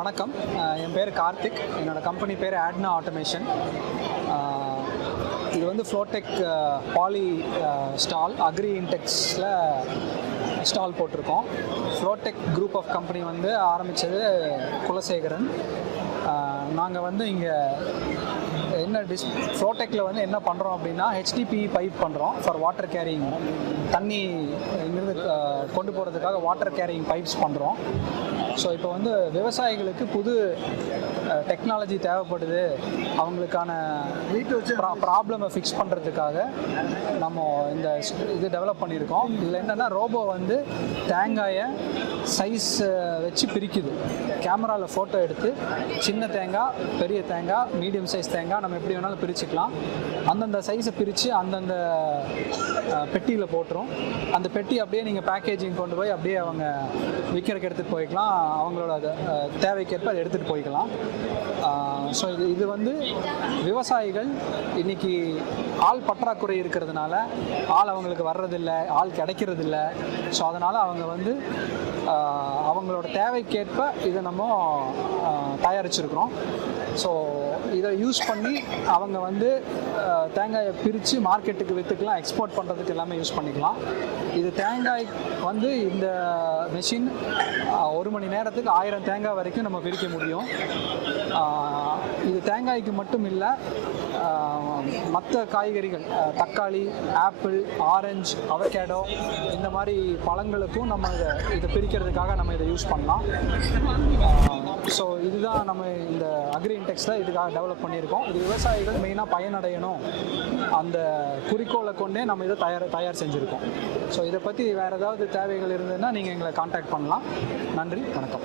வணக்கம். என் பேர் கார்த்திக். என்னோடய கம்பெனி பேர் ஆட்னா ஆட்டோமேஷன் இது வந்து ஃப்ளோடெக் பாலி ஸ்டால் அக்ரி இன்டெக்ஸில் ஸ்டால் போட்டிருக்கோம். ஃப்ளோடெக் குரூப் ஆஃப் கம்பெனி வந்து ஆரம்பித்தது குலசேகரன். நாங்கள் வந்து இங்கே டிஸ் ஃப்ளோடெக்கில் வந்து என்ன பண்ணுறோம் அப்படின்னா ஹெச்டிபி பைப் பண்ணுறோம் ஃபார் வாட்டர் கேரிங் தண்ணி இங்கிருந்து கொண்டு போகிறதுக்காக வாட்டர் கேரிங் பைப்ஸ் பண்ணுறோம் ஸோ இப்போ வந்து விவசாயிகளுக்கு புது டெக்னாலஜி தேவைப்படுது. அவங்களுக்கான வீட்டு வச்சு ப்ராப்ளமை ஃபிக்ஸ் பண்ணுறதுக்காக நம்ம இந்த இது டெவலப் பண்ணியிருக்கோம். இதில் என்னென்னா ரோபோ வந்து தேங்காயை சைஸ் வச்சு பிரிக்குது. கேமராவில் ஃபோட்டோ எடுத்து சின்ன தேங்காய் பெரிய தேங்காய் மீடியம் சைஸ் தேங்காய் நம்ம எப்படி வேணாலும் பிரிச்சுக்கலாம். அந்தந்த சைஸை பிரித்து அந்தந்த பெட்டியில் போட்டுரும். அந்த பெட்டி அப்படியே நீங்கள் பேக்கேஜிங் கொண்டு போய் அப்படியே அவங்க விற்கிறதுக்கு எடுத்துகிட்டு போய்க்கலாம். அவங்களோட தேவைக்கேற்ப அதை எடுத்துகிட்டு போய்க்கலாம். ஸோ இது இது வந்து விவசாயிகள் இன்னைக்கு ஆள் பற்றாக்குறை இருக்கிறதுனால ஆள் அவங்களுக்கு வர்றதில்லை ஆள் கிடைக்கிறதில்ல. ஸோ அதனால் அவங்க வந்து அவங்களோட தேவைக்கேற்ப இதை நம்ம தயாரிச்சிருக்கிறோம். ஸோ இதை யூஸ் பண்ணி அவங்க வந்து தேங்காயை பிரித்து மார்க்கெட்டுக்கு விற்றுக்கலாம் எக்ஸ்போர்ட் பண்ணுறதுக்கு எல்லாமே யூஸ் பண்ணிக்கலாம். இது தேங்காய் வந்து இந்த மெஷின் ஒரு மணி நேரத்துக்கு ஆயிரம் தேங்காய் வரைக்கும் நம்ம பிரிக்க முடியும். இது தேங்காய்க்கு மட்டும் இல்லை மற்ற காய்கறிகள் தக்காளி ஆப்பிள் ஆரஞ்சு அவகேடோ இந்த மாதிரி பழங்களுக்கும் நம்ம இதை இதை பிரிக்கிறதுக்காக நம்ம இதை யூஸ் பண்ணலாம். இதுதான் நம்ம இந்த அக்ரி இன்டெக்ஸில் இதுக்காக டெவலப் பண்ணியிருக்கோம். இது விவசாயிகள் மெயினாக பயனடையணும். அந்த குறிக்கோளை கொண்டே நம்ம இதை தயார் தயார் செஞ்சுருக்கோம். ஸோ இதை பற்றி வேறு ஏதாவது தேவைகள் இருந்ததுன்னா நீங்கள் எங்களை காண்டாக்ட் பண்ணலாம். நன்றி வணக்கம்.